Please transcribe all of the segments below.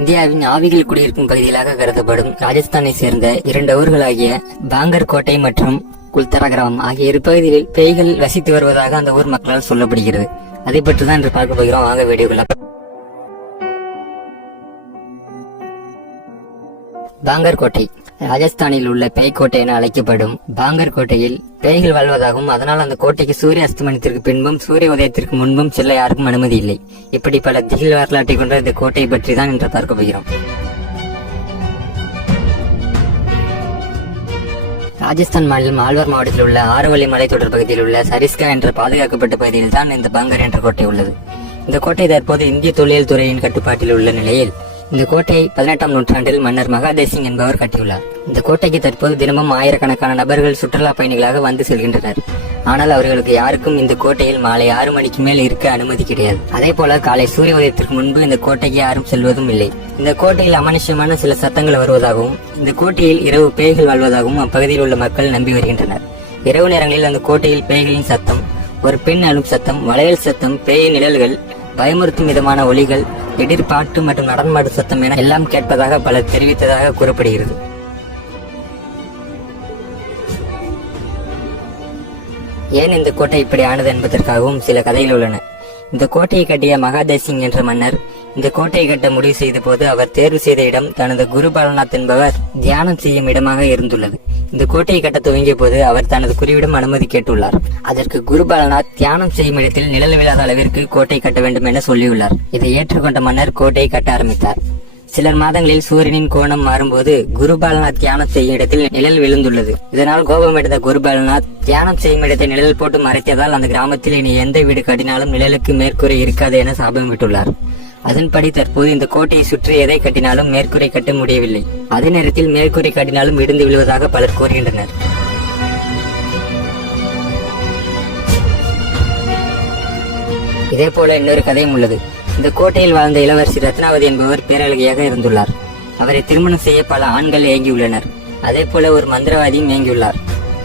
இந்தியாவின் ஆவிகள் குடியிருக்கும் பகுதிகளாக கருதப்படும் ராஜஸ்தானை சேர்ந்த 2 ஊர்களாகிய பாங்கர் கோட்டை மற்றும் குல்தரா கிராமம் ஆகிய 2 பகுதிகளில் பேய்கள் வசித்து வருவதாக அந்த ஊர் மக்களால் சொல்லப்படுகிறது. அதை பற்றி தான் இன்று பார்க்க போகிறோம். வாங்க வீடியோக்குள்ள. பாங்கர் கோட்டை ராஜஸ்தானில் உள்ள பேய் கோட்டை என அழைக்கப்படும் பாங்கர் கோட்டையில் பேய்கள் வாழ்வதாகவும் அதனால் அந்த கோட்டைக்கு சூரிய அஸ்தமனத்திற்கு பின்பும் சூரிய உதயத்திற்கு முன்பும் செல்ல யாருக்கும் அனுமதி இல்லை. இப்படி பல திகில் வரலாற்றை கொண்ட இந்த கோட்டையை பற்றி தான் இன்று பார்க்க போகிறோம். ராஜஸ்தான் மாநிலம் ஆழ்வார் மாவட்டத்தில் உள்ள ஆரவல்லி மலைத்தொடர் பகுதியில் உள்ள சரிஸ்கா என்ற பாதுகாக்கப்பட்ட பகுதியில் தான் இந்த பாங்கர் என்ற கோட்டை உள்ளது. இந்த கோட்டை தற்போது இந்திய தொல்லியல் துறையின் கட்டுப்பாட்டில் உள்ள நிலையில் இந்த கோட்டையை 18ஆம் நூற்றாண்டில் மன்னர் மகாதேவ் சிங் என்பவர் கட்டியுள்ளார். இந்த கோட்டைக்கு தற்போது தினமும் ஆயிரக்கணக்கான நபர்கள் சுற்றுலா பயணிகளாக வந்து செல்கின்றனர். ஆனால் அவர்களுக்கு யாருக்கும் இந்த கோட்டையில் மாலை 6 மணிக்கு மேல் இருக்க அனுமதி கிடையாது. அதே போல காலை சூரிய உதயத்திற்கு முன்பு இந்த கோட்டைக்கு யாரும் செல்வதும் இல்லை. இந்த கோட்டையில் அமானுஷ்யமான சில சத்தங்கள் வருவதாகவும் இந்த கோட்டையில் இரவு பேய்கள் வாழ்வதாகவும் அப்பகுதியில் உள்ள மக்கள் நம்பி வருகின்றனர். இரவு நேரங்களில் அந்த கோட்டையில் பேய்களின் சத்தம், ஒரு பெண் அழும் சத்தம், வளையல் சத்தம், பேய் நிழல்கள், பயமுறுத்தும் விதமான ஒலிகள், திடீர் பாட்டு மற்றும் நடனமாடும் சத்தம் என எல்லாம் கேட்பதாக பலர் தெரிவித்ததாக கூறப்படுகிறது. ஏன் இந்த கோட்டை இப்படி ஆனது என்பதற்காகவும் சில கதைகள் உள்ளன. இந்த கோட்டையை கட்டிய மகாதேவ் சிங் என்ற மன்னர் இந்த கோட்டையை கட்ட முடிவு செய்த போது அவர் தேர்வு செய்த இடம் தனது குரு பாலநாத் என்பவர் தியானம் செய்யும் இடமாக இருந்துள்ளது. இந்த கோட்டையை கட்ட துவங்கிய போது அவர் தனது குருவிடம் அனுமதி கேட்டுள்ளார். அதற்கு குரு பாலநாத் தியானம் செய்யும் இடத்தில் நிழல் விழாத அளவிற்கு கோட்டை கட்ட வேண்டும் என சொல்லியுள்ளார். இதை ஏற்றுக்கொண்ட மன்னர் கோட்டையை கட்ட ஆரம்பித்தார். சில மாதங்களில் சூரியனின் கோணம் மாறும்போது குருபாலநாத் தியானம் செய்யும் இடத்தில் நிழல் விழுந்துள்ளது. இதனால் கோபமடைந்த குருபாலநாத் தியானம் செய்யும் இடத்தை நிழல் போட்டு மறைத்ததால் அந்த கிராமத்தில் இனி எந்த வீடு கட்டினாலும் நிழலுக்கு மேற்கூரை இருக்காது என சாபம் விட்டுள்ளார். அதன்படி தற்போது இந்த கோட்டையை சுற்றி எதை கட்டினாலும் மேற்கூரை கட்ட முடியவில்லை. அதே நேரத்தில் மேற்கூரை கட்டினாலும் இடிந்து விழுவதாக பலர் கூறுகின்றனர். இதே போல இன்னொரு கதையும் உள்ளது. இந்த கோட்டையில் வாழ்ந்த இளவரசி ரத்னாவதி என்பவர் பேரழகியாக இருந்துள்ளார். அவரை திருமணம் செய்ய பல ஆண்கள் ஏங்கியுள்ளனர். அதே போல ஒரு மந்திரவாதியும் ஏங்கியுள்ளார்.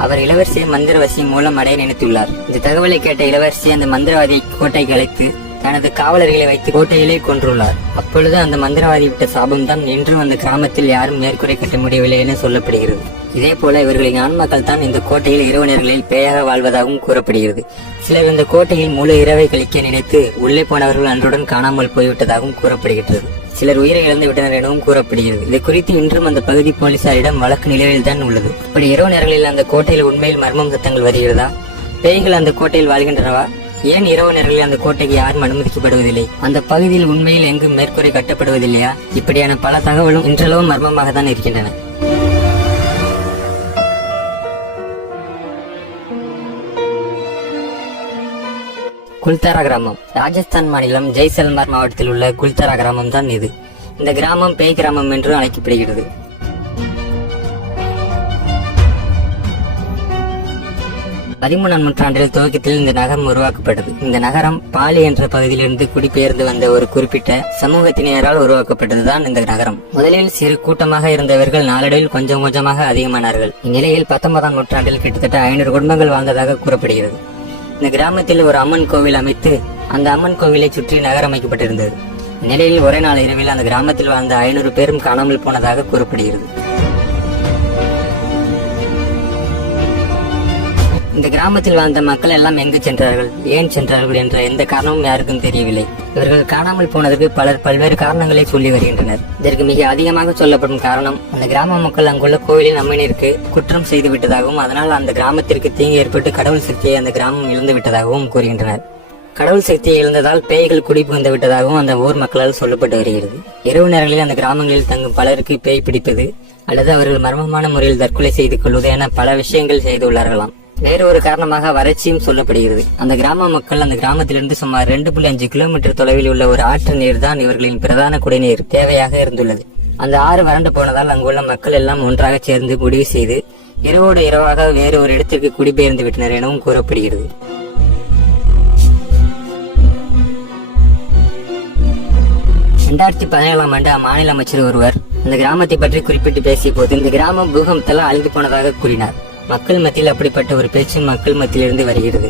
அவர் இளவரசியை மந்திரவாசியின் மூலம் அடைய நினைத்துள்ளார். இந்த தகவலை கேட்ட இளவரசி அந்த மந்திரவாதியை கோட்டைக்கு அழைத்து தனது காவலர்களை வைத்து கோட்டையிலே கொன்றுள்ளார். அப்பொழுது அந்த மந்திரவாதி விட்ட சாபம் தான் இன்றும் அந்த கிராமத்தில் யாரும் மேற்கூரை கட்ட முடியவில்லை என சொல்லப்படுகிறது. இதே போல இவர்களின் ஆன்மாக்கள் தான் இந்த கோட்டையில் இரவு நேரங்களில் பேயாக வாழ்வதாகவும் கூறப்படுகிறது. சிலர் இந்த கோட்டையில் முழு இரவை கழிக்க நினைத்து உள்ளே போனவர்கள் அன்றுடன் காணாமல் போய்விட்டதாகவும் கூறப்படுகிறது. சிலர் உயிரை இழந்து விட்டனர் எனவும் கூறப்படுகிறது. இது குறித்து இன்றும் அந்த பகுதி போலீசாரிடம் வழக்கு நிலையில் தான் உள்ளது. இப்படி இரவு நேரங்களில் அந்த கோட்டையில் உண்மையில் மர்மம் சத்தங்கள் வருகிறதா? பேய்கள் அந்த கோட்டையில் வாழ்கின்றனவா? ஏன் இரவு நேரங்களில் அந்த கோட்டைக்கு யாரும் அனுமதிக்கப்படுவதில்லை? அந்த பகுதியில் உண்மையில் எங்கும் மேற்கூரை கட்டப்படுவதில்லையா? இப்படியான பல தகவலும் இன்றளவும் மர்மமாக தான் இருக்கின்றன. குல்தரா கிராமம் ராஜஸ்தான் மாநிலம் ஜெய்சல்மர் மாவட்டத்தில் உள்ள குல்தரா கிராமம் தான் இது. இந்த கிராமம் பேய் கிராமம் என்று அழைக்கப்படுகிறது. பதிமூணாம் நூற்றாண்டில் துவக்கத்தில் இந்த நகரம் உருவாக்கப்பட்டது. இந்த நகரம் பாலி என்ற பகுதியிலிருந்து குடிபெயர்ந்து வந்த ஒரு குறிப்பிட்ட சமூகத்தினரால் உருவாக்கப்பட்டதுதான் இந்த நகரம். முதலில் சிறு கூட்டமாக இருந்தவர்கள் நாளடைவில் கொஞ்சம் கொஞ்சமாக அதிகமானார்கள். இந்நிலையில் 19ஆம் நூற்றாண்டில் கிட்டத்தட்ட 500 குடும்பங்கள் வாழ்ந்ததாக கூறப்படுகிறது. இந்த கிராமத்தில் ஒரு அம்மன் கோவில் அமைத்து அந்த அம்மன் கோவிலை சுற்றி நகரம் அமைக்கப்பட்டிருந்தது. இந்நிலையில் ஒரே நாள் இரவில் அந்த கிராமத்தில் வாழ்ந்த 500 பேரும் காணாமல் போனதாக கூறப்படுகிறது. இந்த கிராமத்தில் வாழ்ந்த மக்கள் எல்லாம் எங்கு சென்றார்கள், ஏன் சென்றார்கள் என்ற எந்த காரணமும் யாருக்கும் தெரியவில்லை. இவர்கள் காணாமல் போனதற்கு பலர் பல்வேறு காரணங்களை சொல்லி வருகின்றனர். இதற்கு மிக அதிகமாக சொல்லப்படும் காரணம் அந்த கிராம மக்கள் அங்குள்ள கோவிலின் அம்மனிற்கு குற்றம் செய்து விட்டதாகவும் அதனால் அந்த கிராமத்திற்கு தீங்கு ஏற்பட்டு கடவுள் சக்தியை அந்த கிராமம் இழந்து விட்டதாகவும் கூறுகின்றனர். கடவுள் சக்தியை இழந்ததால் பேய்கள் குடிபுகுந்து விட்டதாகவும் அந்த ஊர் மக்களால் சொல்லப்பட்டு வருகிறது. இரவு நேரங்களில் அந்த கிராமங்களில் தங்கும் பலருக்கு பேய் பிடிப்பது அல்லது அவர்கள் மர்மமான முறையில் தற்கொலை செய்து கொள்வது என பல விஷயங்கள் செய்துள்ளார்களாம். வேறு ஒரு காரணமாக வறட்சியும் சொல்லப்படுகிறது. அந்த கிராம மக்கள் அந்த கிராமத்திலிருந்து சுமார் 2.5 கிலோமீட்டர் தொலைவில் உள்ள ஒரு ஆற்று நீர் தான் இவர்களின் பிரதான குடிநீர் தேவையாக இருந்துள்ளது. அந்த ஆறு வறண்டு போனதால் அங்குள்ள மக்கள் எல்லாம் ஒன்றாக சேர்ந்து முடிவு செய்து இரவோடு இரவாக வேறு ஒரு இடத்திற்கு குடிபெயர்ந்து விட்டனர் எனவும் கூறப்படுகிறது. 2017ஆம் ஆண்டு அம்மாநில அமைச்சர் ஒருவர் அந்த கிராமத்தை பற்றி குறிப்பிட்டு பேசிய போது இந்த கிராமம் பூகம்பத்தால் அழிந்து போனதாக கூறினார். மக்கள் மத்தியில் அப்படிப்பட்ட ஒரு பேச்சு மக்கள் மத்தியிலிருந்து வருகிறது.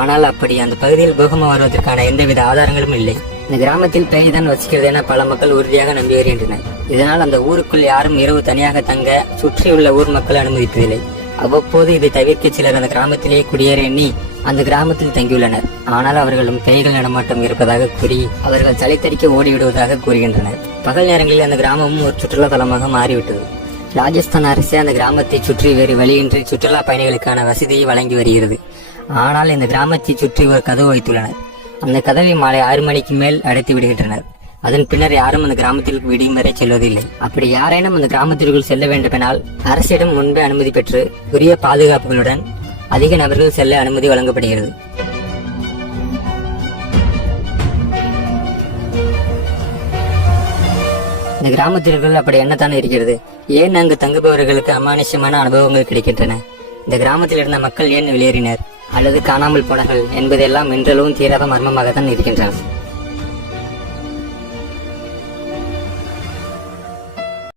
ஆனால் அப்படி அந்த பகுதியில் பூகம்பம் வருவதற்கான எந்தவித ஆதாரங்களும் இல்லை. இந்த கிராமத்தில் பேய் தான் வசிக்கிறது என பல மக்கள் உறுதியாக நம்பி வருகின்றனர். இதனால் அந்த ஊருக்குள் யாரும் இரவு தனியாக தங்க சுற்றியுள்ள ஊர் மக்கள் அனுமதிப்பதில்லை. அவ்வப்போது இதை தவிர்க்க சிலர் அந்த கிராமத்திலேயே குடியேற எண்ணி அந்த கிராமத்தில் தங்கியுள்ளனர். ஆனால் அவர்களும் பேய்கள் நடமாட்டம் இருப்பதாக கூறி அவர்கள் தலைத்தறிக்க ஓடிவிடுவதாக கூறுகின்றனர். பகல் நேரங்களில் அந்த கிராமமும் ஒரு சுற்றுலா தலமாக மாறிவிட்டது. ராஜஸ்தான் அரசு அந்த கிராமத்தை சுற்றி வேறு வழியின்றி சுற்றுலா பயணிகளுக்கான வசதியை வழங்கி வருகிறது. ஆனால் இந்த கிராமத்தை சுற்றி ஒரு கதவு வைத்துள்ளனர். அந்த கதவை மாலை 6 மணிக்கு மேல் அடைத்து விடுகின்றனர். அதன் பின்னர் யாரும் அந்த கிராமத்திற்கு விடியும் வரை செல்வதில்லை. அப்படி யாரேனும் அந்த கிராமத்திற்குள் செல்ல வேண்டுமெனால் அரசிடம் முன்பே அனுமதி பெற்று உரிய பாதுகாப்புகளுடன் அதிக நபர்கள் செல்ல அனுமதி வழங்கப்படுகிறது. இந்த கிராமத்திற்குள் அப்படி என்னத்தான் இருக்கிறது? ஏன் அங்கு தங்குபவர்களுக்கு அமானுஷ்யமான அனுபவங்கள் கிடைக்கின்றன? இந்த கிராமத்தில் இருந்த மக்கள் ஏன் வெளியேறினர் அல்லது காணாமல் போனார்கள் என்பதெல்லாம் இன்றளவும் தீராத மர்மமாகத்தான் இருக்கின்றன.